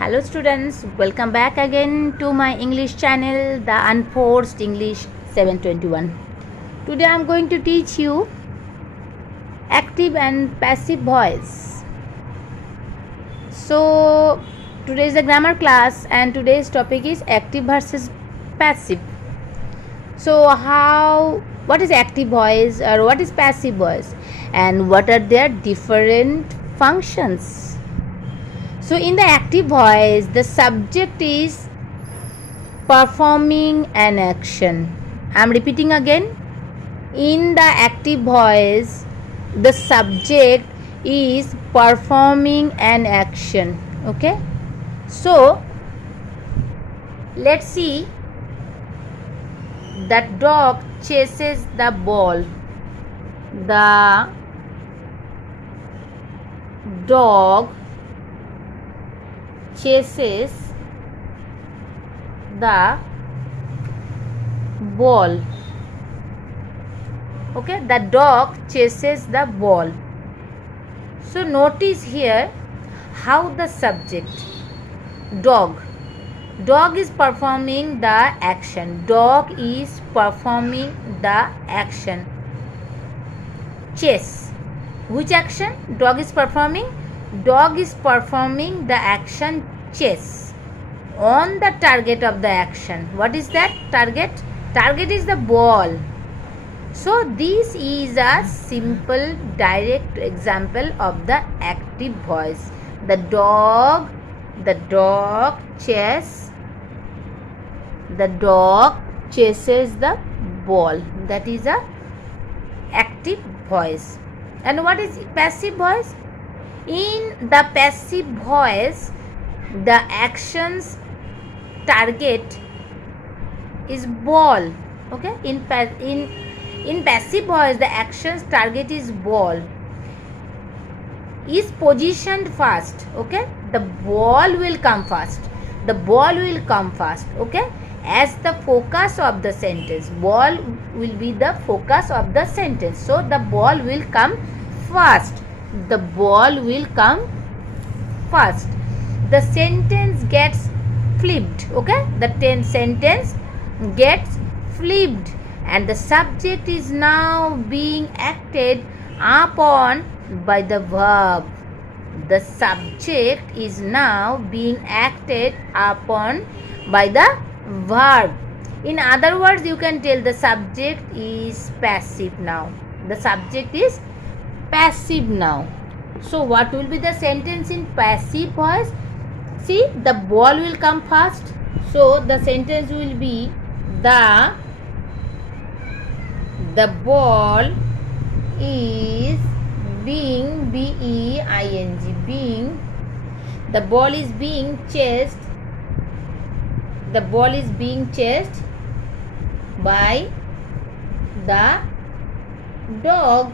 Hello students, welcome back again to my English channel, The Unforced English 721. Today I am going to teach you active and passive voice. So today is the grammar class and today's topic is active versus passive. So what is active voice or what is passive voice and what are their different functions? So in the active voice, the subject is performing an action. I am repeating again. In the active voice, the subject is performing an action. Okay. So let's see. The dog chases the ball. The dog chases the ball. Okay, the dog chases the ball. So notice here how the subject dog is performing the action. Dog is performing the action. Chase. Which action dog is performing? Dog is performing the action chase on the target of the action. What is that target? Target is the ball. So this is a simple direct example of the active voice. The dog chases the ball. That is a active voice. And what is passive voice? In the passive voice, the action's target is ball. Okay, in passive voice, the action's target is ball. Is positioned first. Okay, the ball will come first. The ball will come first. Okay, as the focus of the sentence. Ball will be the focus of the sentence. So the ball will come first. The ball will come first. The sentence gets flipped. Okay, the sentence gets flipped and the subject is now being acted upon by the verb. The subject is now being acted upon by the verb. In other words, you can tell the subject is passive now. The subject is passive now. So what will be the sentence in passive voice? See, the ball will come first. So the sentence will be the ball is being the ball is being chased. The ball is being chased by the dog.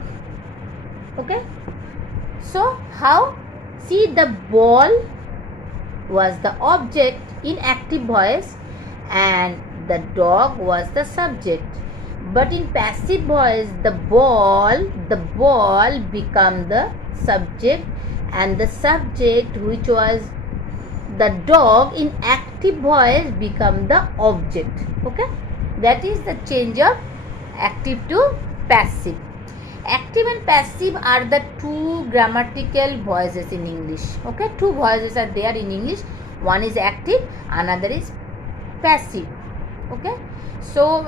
Okay, so how? See, the ball was the object in active voice and the dog was the subject. But in passive voice, the ball become the subject and the subject, which was the dog in active voice, become the object. Okay, that is the change of active to passive. Active and passive are the two grammatical voices in English. Okay, two voices are there in English. One is active, another is passive. Okay, so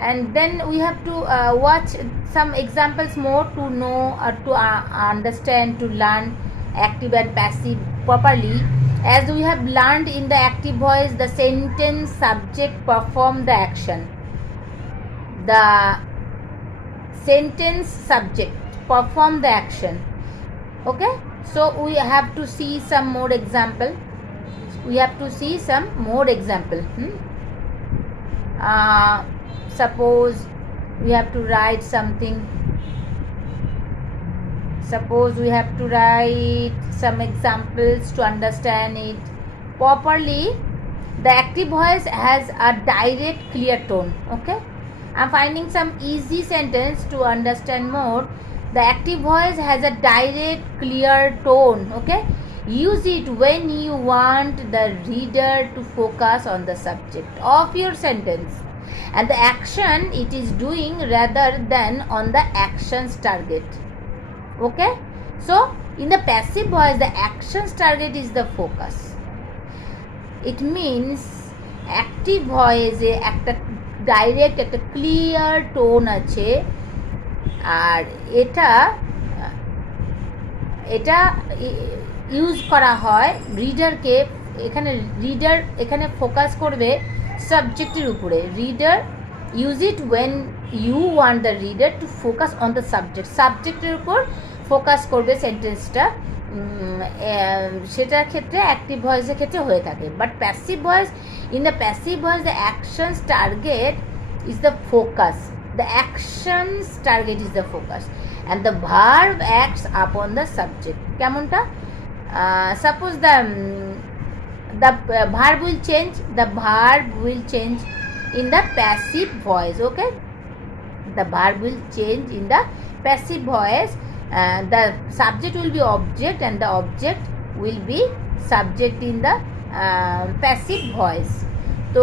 and then we have to watch some examples more to know or to understand, to learn active and passive properly. As we have learned in the active voice, the sentence subject perform the action. The sentence subject perform the action. Okay, so we have to see some more example. Suppose we have to write something. Suppose we have to write some examples to understand it properly. The active voice has a direct, clear tone. Okay, I am finding some easy sentence to understand more. The active voice has a direct, clear tone. Okay, use it when you want the reader to focus on the subject of your sentence and the action it is doing rather than on the action's target. Okay, so in the passive voice, the action's target is the focus. It means active voice একটা direct একটা clear tone আছে, আর এটা এটা use করা হয় রিডারকে, এখানে reader এখানে focus করবে সাবজেক্টের উপরে। Reader use it when you want the reader to focus on the subject, সাবজেক্টের উপর ফোকাস করবে সেন্টেন্সটা, সেটার ক্ষেত্রে অ্যাক্টিভ ভয়েসের ক্ষেত্রে হয়ে থাকে। But passive voice, in the passive voice the actions target is the focus, the action's target is the focus and the verb acts upon the subject. কেমনটা? Suppose the verb will change, the verb will change in the passive voice. Okay, the verb will change in the passive voice. The subject will be object and the object will be subject in the passive voice. So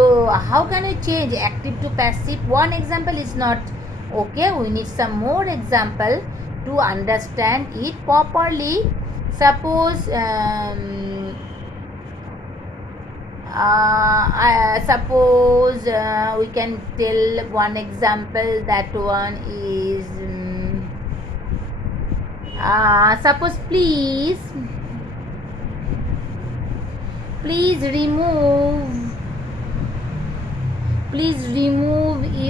how can we change active to passive? One example is not okay. We need some more example to understand it properly. Suppose we can tell one example. That one is suppose please remove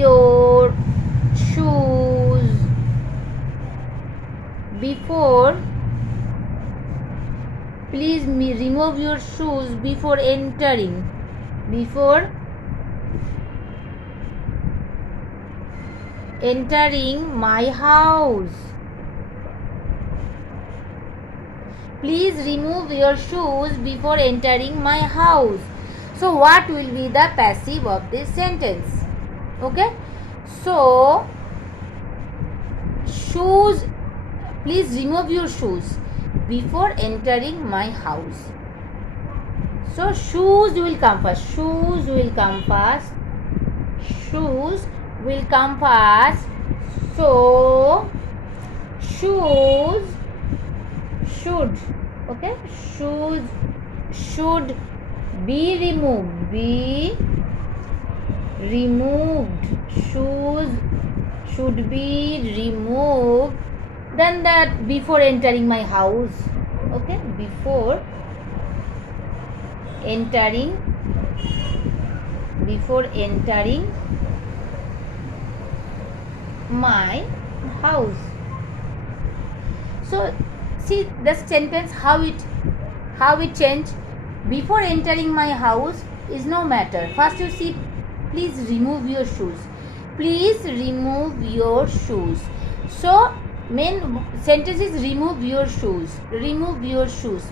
your shoes before remove your shoes before entering my house. Please remove your shoes before entering my house. So what will be the passive of this sentence? Okay, so shoes, please remove your shoes before entering my house. So shoes will come first, shoes will come first. So shoes should, okay, shoes should be removed, shoes should be removed. Then that before entering my house. Okay, before entering my house. So see the sentence how it change. Before entering my house is no matter. First you see, please remove your shoes. So main sentence is remove your shoes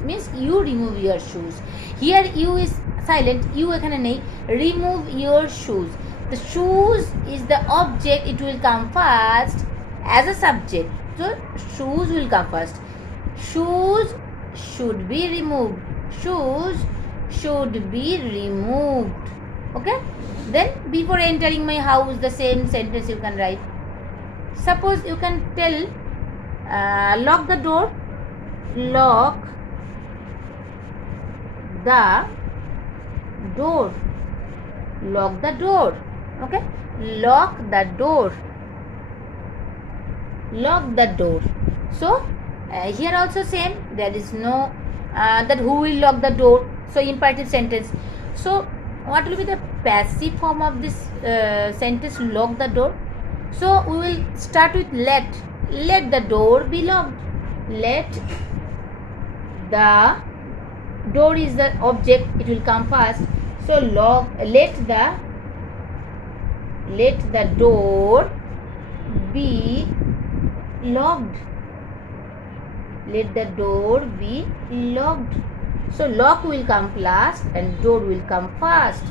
means you remove your shoes. Here you is silent, you ekhane nei. Remove your shoes, the shoes is the object, it will come first as a subject. So shoes will come first. Shoes should be removed. Okay, then before entering my house, the same sentence you can write. Suppose you can tell lock the door. Okay, lock the door. So here also same, there is no that who will lock the door, so imperative sentence. So what will be the passive form of this sentence, lock the door? So we will start with let the door be locked. Let the door is the object, it will come first. So let the door be locked. So lock will come last and door will come first.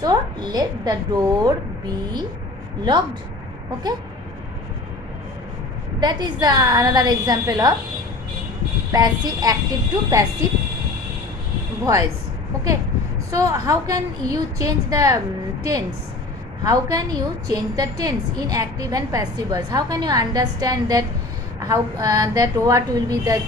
So let the door be locked. Okay, that is the another example of passive active to passive voice. Okay, so how can you change the tense? How can you change the tense in active and passive voice? How can you understand that how that what will be the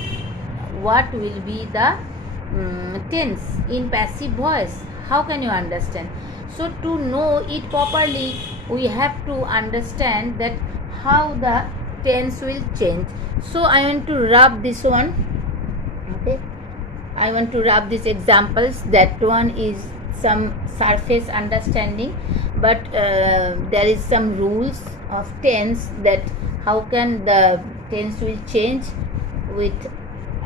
tense in passive voice? How can you understand? So to know it properly, we have to understand that how the tense will change. So I want to rub this one. Okay, I want to rub these examples. That one is some surface understanding, but there is some rules of tense, that how can the tense will change with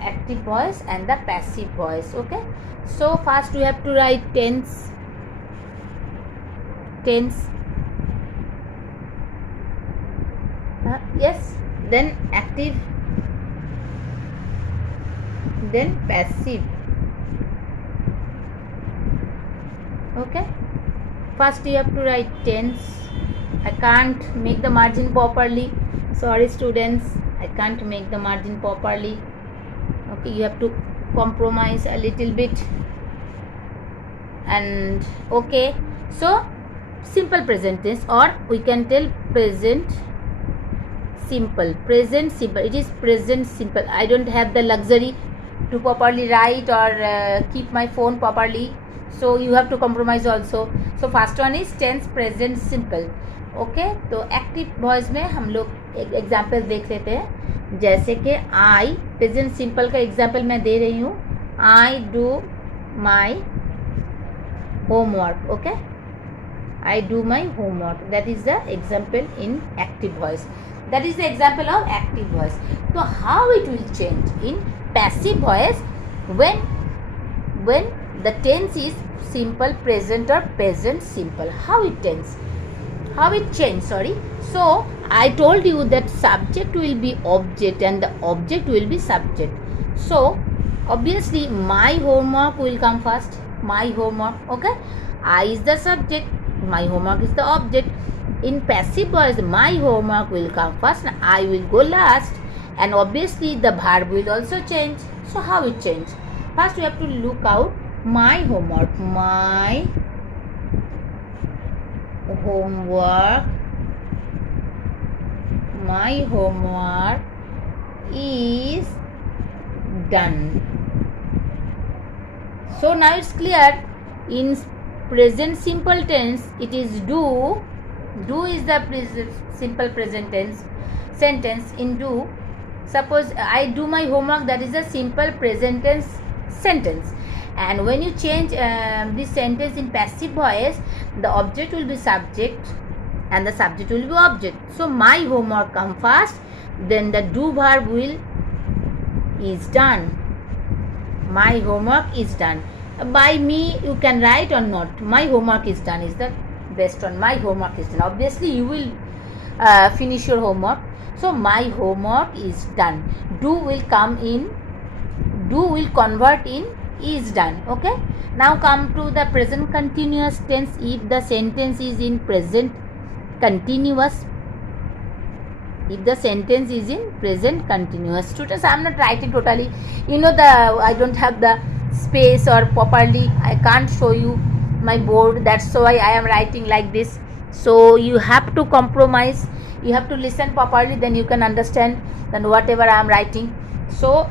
active voice and the passive voice. Okay, so first we have to write tense. Yes, then active, then passive. Okay, first you have to write tense. I can't make the margin properly, sorry students, I can't make the margin properly. Okay, you have to compromise a little bit. And okay, so simple present tense, or we can tell present simple. It is present simple. I don't have the luxury to properly write or keep my phone properly, so you have to compromise also. So first one is tense present simple. Okay, तो active voice में हम लोग एक example देख लेते हैं. जैसे कि आई, प्रेजेंट सिंपल का एग्जाम्पल मैं दे रही हूँ. I do my homework. Okay, I do my homework. That is the example in active voice. That is the example of active voice. So how it will change in passive voice when the tense is simple present or present simple? How it changes? So I told you that subject will be object and the object will be subject. So obviously my homework will come first. My homework. Okay, I is the subject, my homework is the object. In passive voice, my homework will come first and I will go last, and obviously the verb will also change. So how it change? First we have to look out my homework. My homework is done. So now it's clear. In present simple tense, it is do. Do is the simple present tense sentence. In do, suppose I do my homework, that is a simple present tense sentence. And when you change this sentence in passive voice, the object will be subject and the subject will be object. So my homework come first, then the do verb is done. My homework is done. By me you can write or not. My homework is done is the best one. My homework is done. Obviously you will finish your homework. So my homework is done. Do will come in. Do will convert in is done. Okay. Now come to the present continuous tense. If the sentence is in present continuous. If the sentence is in present continuous. Students, I am not writing totally. You know, I don't have the space or properly I can't show you my board. That's why I am writing like this. So you have to compromise. You have to listen properly. Then you can understand then whatever I am writing. So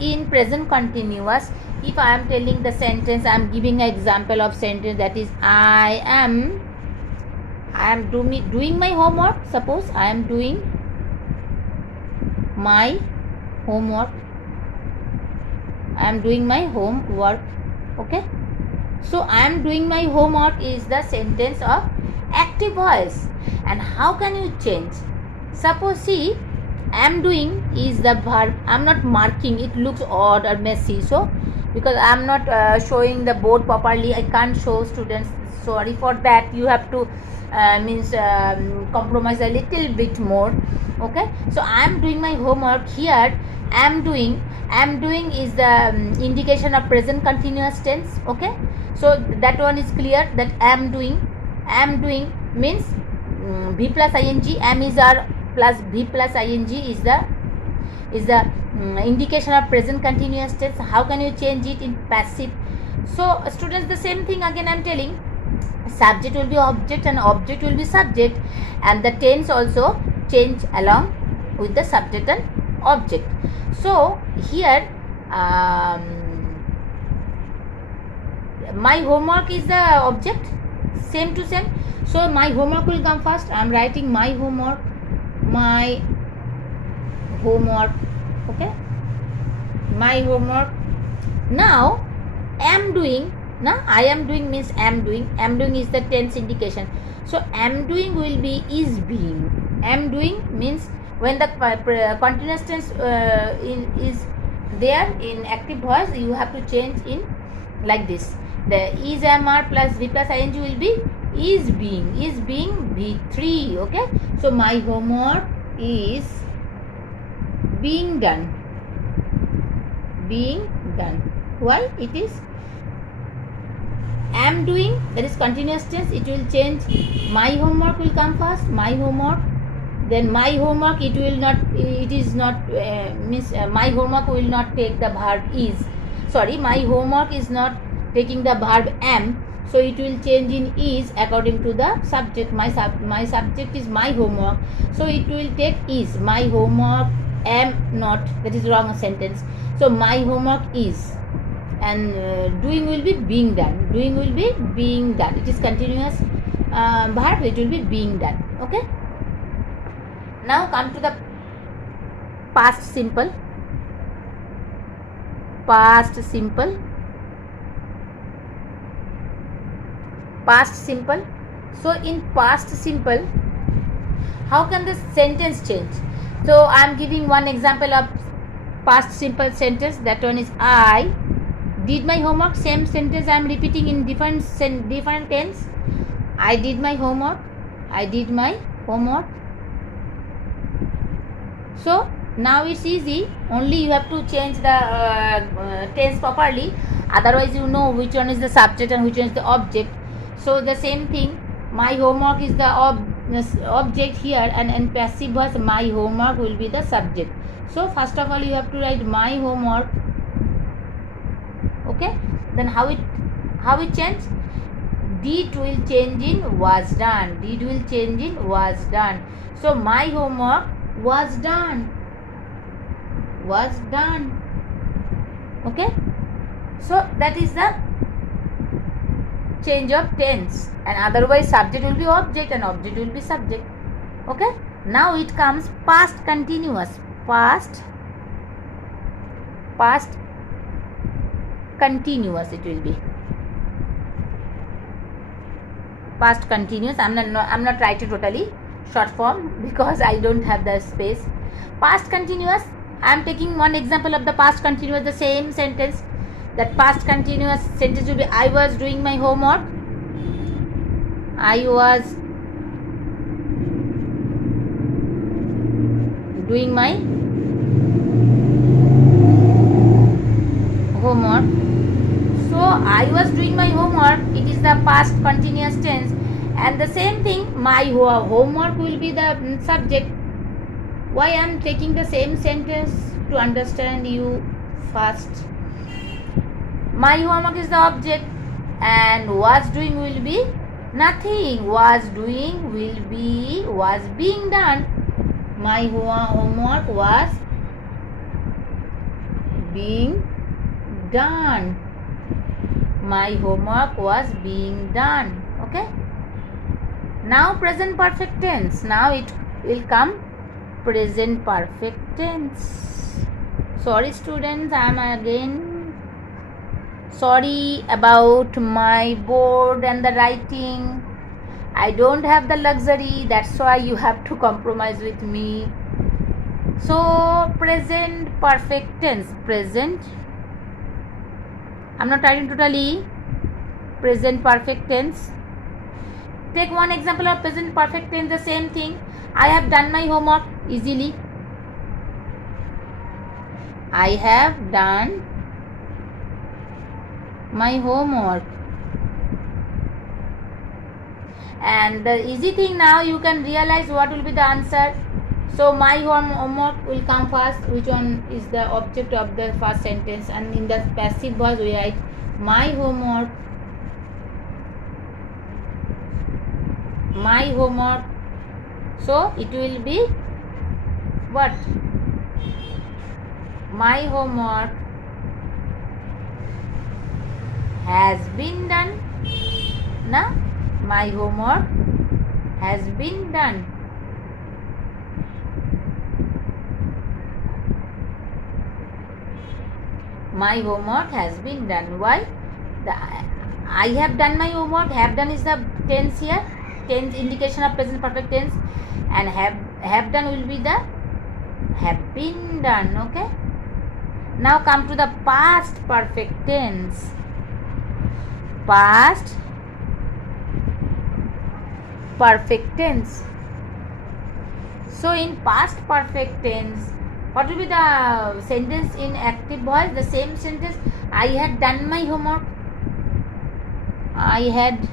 in present continuous, if I am telling the sentence, I am giving an example of sentence, that is I am doing my homework. Suppose I am doing my homework. I am doing my homework. Okay. So I am doing my homework is the sentence of active voice. And how can you change? Suppose see, I am doing is the verb. I am not marking. It looks odd or messy. So because I am not showing the board properly, I can't show students. Sorry for that. You have to compromise a little bit more. Okay. So I am doing my homework. Here I am doing is the indication of present continuous tense. Okay. So that one is clear, that I am doing means V plus ing. Am is our plus V plus ing is the indication of present continuous tense. How can you change it in passive? So students, the same thing again I am telling. Subject will be object and object will be subject, and the tense also change along with the subject and object. So here my homework is the object, same to same. So my homework will come first. I am writing my homework, okay, my homework. Now am doing, now I am doing means am doing is the tense indication. So am doing will be is being. Am doing means when the continuous tense is there in active voice, you have to change in like this. The is, am, are plus V plus ing will be is being V3. Okay, so my homework is being done. Why? It is am doing, that is continuous tense, it will change. My homework will come first, my homework, then my homework, it will not, it is not my homework will not take the verb is, sorry, my homework is not taking the verb am, so it will change in is according to the subject. My subject is my homework, so it will take is. My homework am not, that is wrong sentence. So my homework is, and doing will be being done. It is continuous verb, it will be being done. Okay, now come to the past simple. So in past simple, how can the sentence change? So I am giving one example of past simple sentence. That one is I did my homework. Same sentence I am repeating in different tense. I did my homework. So now it's easy. Only you have to change the tense properly. Otherwise, you know which one is the subject and which one is the object. So the same thing. My homework is the object here, and in passive voice, my homework will be the subject. So first of all, you have to write my homework. Okay. Then how it change? Did will change in was done. So my homework was done. Okay. So that is the change of tense, and otherwise subject will be object and object will be subject. Okay. Now it comes past continuous. Past continuous it will be. Past continuous. I'm not writing totally short form because I don't have the space. Past continuous. I am taking one example of the past continuous, the same sentence. That past continuous sentence will be I was doing my homework. I was doing my homework. So I was doing my homework, it is the past continuous tense, and the same thing, my homework will be the subject. Why I am taking the same sentence? To understand you first. My homework is the object, and was doing will be nothing. Was doing will be was being done. My homework was being done. Okay. Now present perfect tense. Now it will come present perfect tense. Sorry students, I am again sorry about my board and the writing. I don't have the luxury, that's why you have to compromise with me. So present perfect tense. Present, I'm not writing totally. Present perfect tense. Take one example of present perfect tense, the same thing. I have done my homework easily. I have done my homework. And the easy thing now, you can realize what will be the answer. So my homework will come first. Which one is the object of the first sentence? And in the passive voice we write my homework. My homework. So it will be what? My homework has been done. Na? My homework has been done. My homework has been done. Why? I have done my homework. Have done is the tense here. Tense indication of present perfect tense, and have done will be the have been done. Okay. Now come to the past perfect tense. Past perfect tense. So in past perfect tense, what will be the sentence in active voice? The same sentence. I had done my homework. I had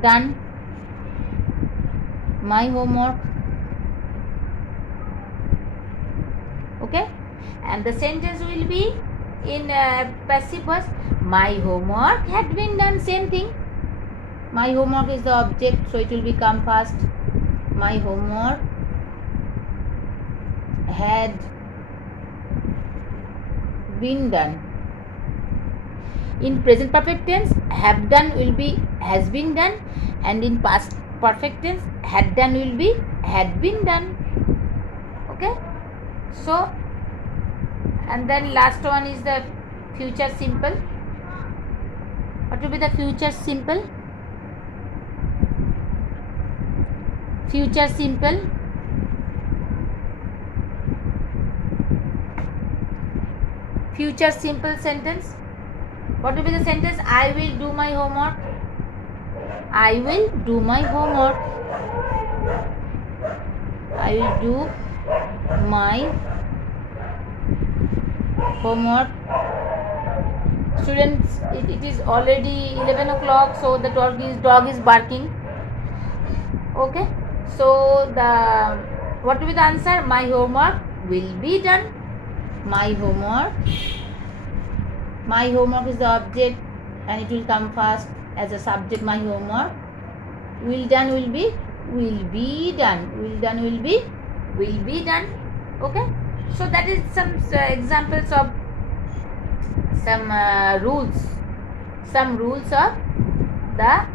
done my homework. Okay. And the sentence will be in passive voice. My homework had been done. Same thing. My homework is the object, so it will become past. My homework had been done. In present perfect tense, have done will be has been done, and in past perfect tense, had done will be had been done. Okay. So, and then last one is the future simple. What will be the future simple? Future simple. Future simple sentence. What will be the sentence? I will do my homework. I will do my homework. I will do my homework. Students, it is already 11 o'clock, so the dog is barking. Okay. So what will be the answer? My homework will be done. My homework. My homework is the object, and it will come first as a subject. My homework. Will done will be done. Will done will be done. Okay. So that is some examples of some rules. Some rules of the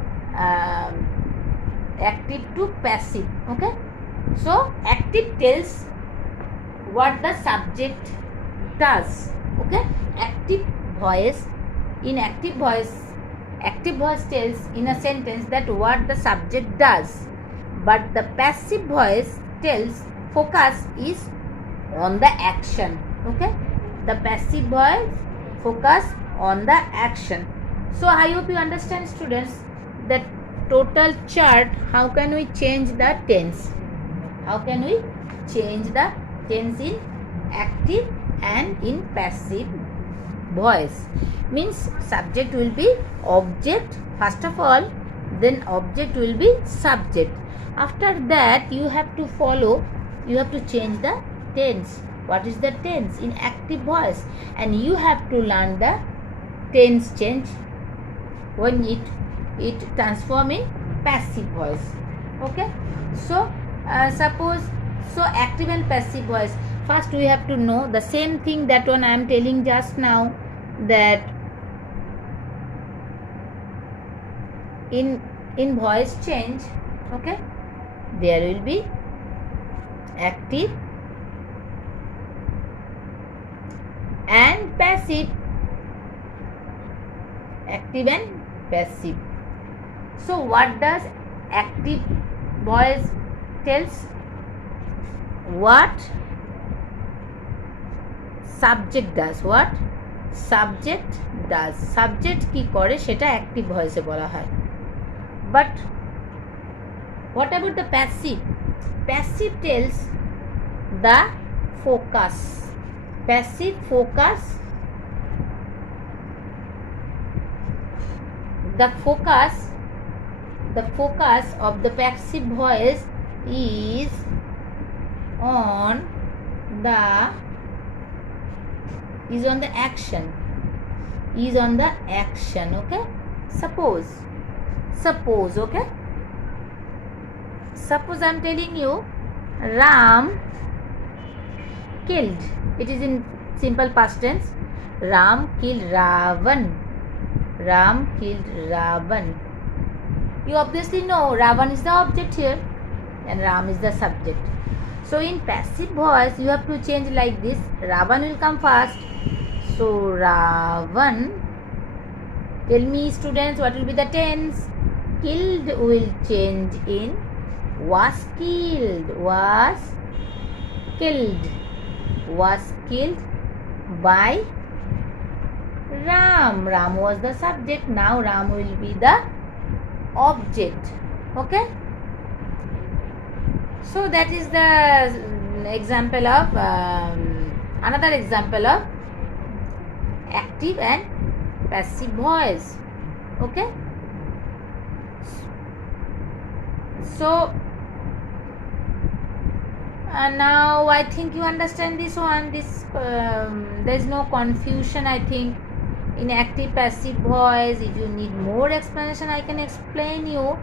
active to passive. Okay. So active tells what the subject does. Okay. Active voice tells in a sentence that what the subject does, but the passive voice tells focus is on the action. Okay. The passive voice focus on the action. So I hope you understand, students, that total chart. How can we change the tense? How can we change the tense in active and in passive voice? Means subject will be object first of all, then object will be subject. After that you have to change the tense. What is the tense in active voice? And you have to learn the tense change when it transform in passive voice. Okay. So suppose active and passive voice. First we have to know the same thing that one I am telling just now, that in voice change, okay, there will be active and passive. Active and passive. So what does active voice tells? What subject does. What subject does. Subject কি করে সেটা active voice এ বলা হয়. But what about the passive? Passive tells the focus. Passive focus. The focus of the passive voice is on the action, is on the action. Okay, suppose, okay, suppose I'm telling you Ram killed, it is in simple past tense. Ram killed Ravan. Ram killed Ravan. You obviously know Ravan is the object here and Ram is the subject. So in passive voice you have to change like this. Ravan will come first. So Ravan. Tell me students, what will be the tense? Killed will change in was killed. Was killed. Was killed by Ram. Ram was the subject. Now Ram will be the object. Okay. So that is the example of another example of active and passive voice. Okay. So now I think you understand this one. This there is no confusion, I think, in active passive voice. If you need more explanation, I can explain you,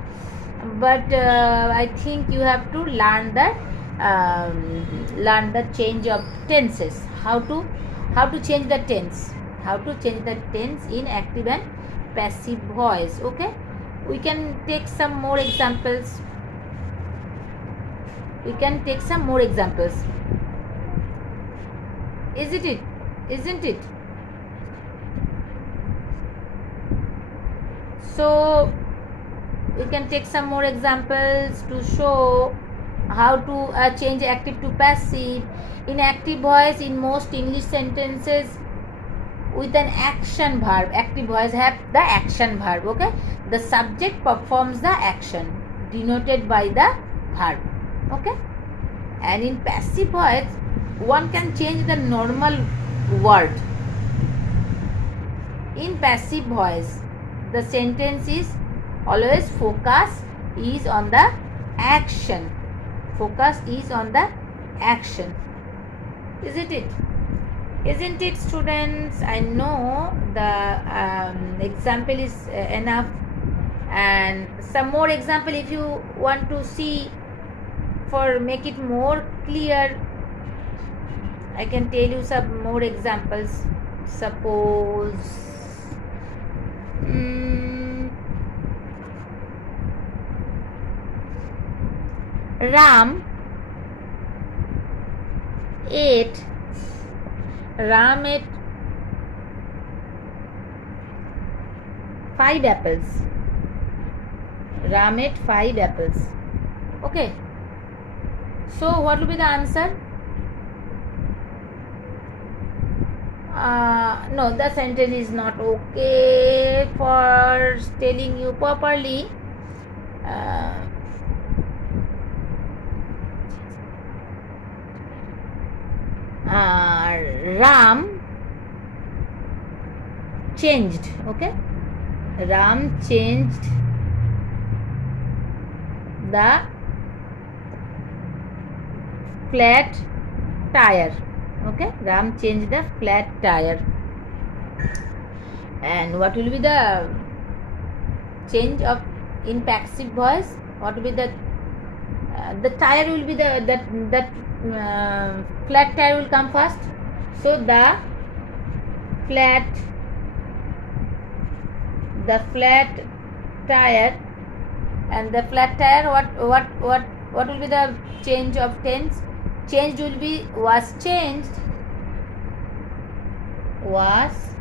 but I think you have to learn the change of tenses, how to change the tense, in active and passive voice. Okay, we can take some more examples. Isn't it? So we can take some more examples to show how to change active to passive. In active voice, in most English sentences with an action verb, active voice have the action verb. Okay, the subject performs the action denoted by the verb. Okay, and in passive voice one can change the normal word. In passive voice the sentence is always focus is on the action. Isn't it students? I know the example is enough, and some more example if you want to see, for make it more clear, I can tell you some more examples. Suppose Ram ate 5 apples. Ram ate 5 apples. Okay. So what will be the answer? No, the sentence is not okay for telling you properly. Ram changed. Okay, Ram changed the flat tire. Okay, Ram changed the flat tire. And what will be the change of in passive voice? What will be the tire will be that flat tire will come first. So the flat tire, and the flat tire, what will be the change of tense? Changed will be was changed. Was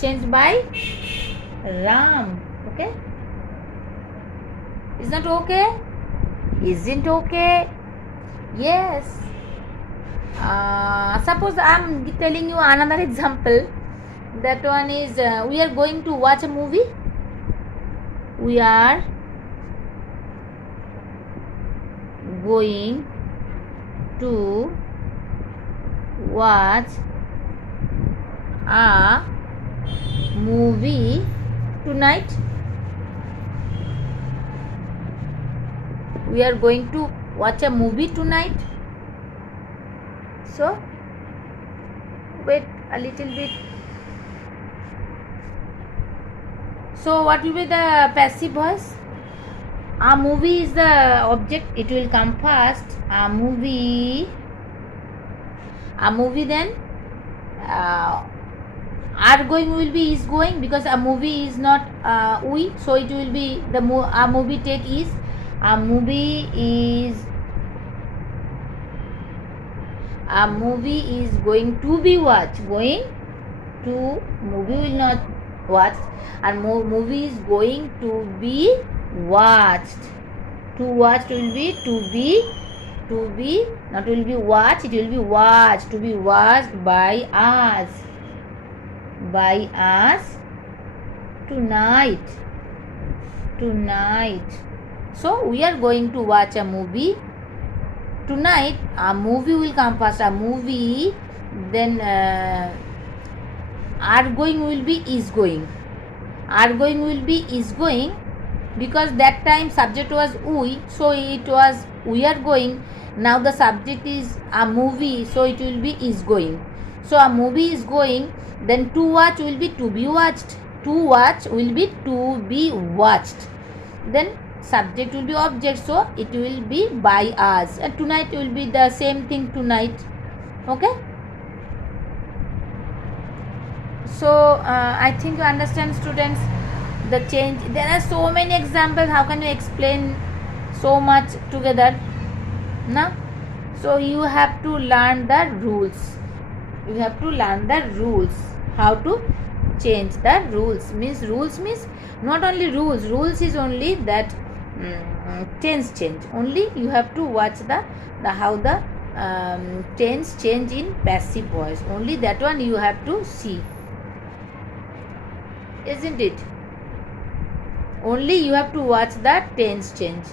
changed by Ram. Okay, is that okay? Isn't okay? Yes. Suppose I am telling you another example. That one is we are going to watch a movie. We are going to watch a movie tonight. we are going to watch a movie tonight. So wait a little bit. So what will be the passive voice? A movie is the object, it will come first. A movie then are going will be is going, because a movie is not we, so it will be the a movie take is. A movie is going to be watched. Movie will not watched, and movie is going to be watched. To watch will be not will be watched, it will be watched. To be watched by us tonight. So we are going to watch a movie tonight. A movie will come first. A movie, then are going will be is going. Are going will be is going, because that time subject was we, so it was we are going. Now the subject is a movie, so it will be is going. So a movie is going, then to watch will be to be watched. To watch will be to be watched. Then subject will be object, so it will be by us. And tonight will be the same thing, tonight. Okay. So I think you understand, students, the change. There are so many examples. How can you explain so much together? Now, so you have to learn the rules. How to change the rules. Rules means not only rules. Rules is only that tense change. Only you have to watch the how the tense change in passive voice. Only that one you have to see. Isn't it? Only you have to watch the tense change.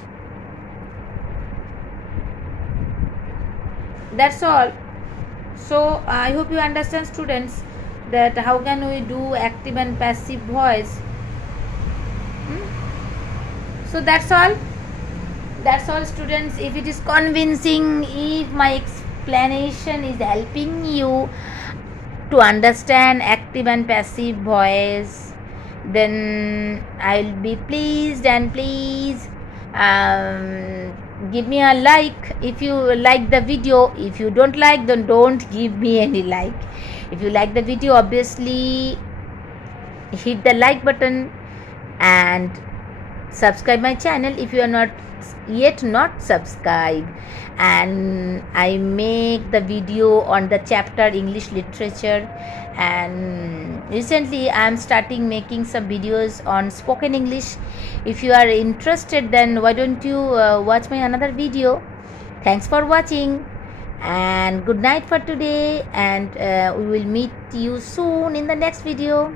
That's all. So I hope you understand, students, that how can we do active and passive voice. So that's all, students. If it is convincing, if my explanation is helping you to understand active and passive voice, then I'll be pleased, and please give me a like if you like the video. If you don't like, then don't give me any like. If you like the video, obviously hit the like button and subscribe my channel if you are not yet subscribed. And I make the video on the chapter English literature, and recently I am starting making some videos on spoken English. If you are interested, then why don't you watch my another video. Thanks for watching, and good night for today, and we will meet you soon in the next video.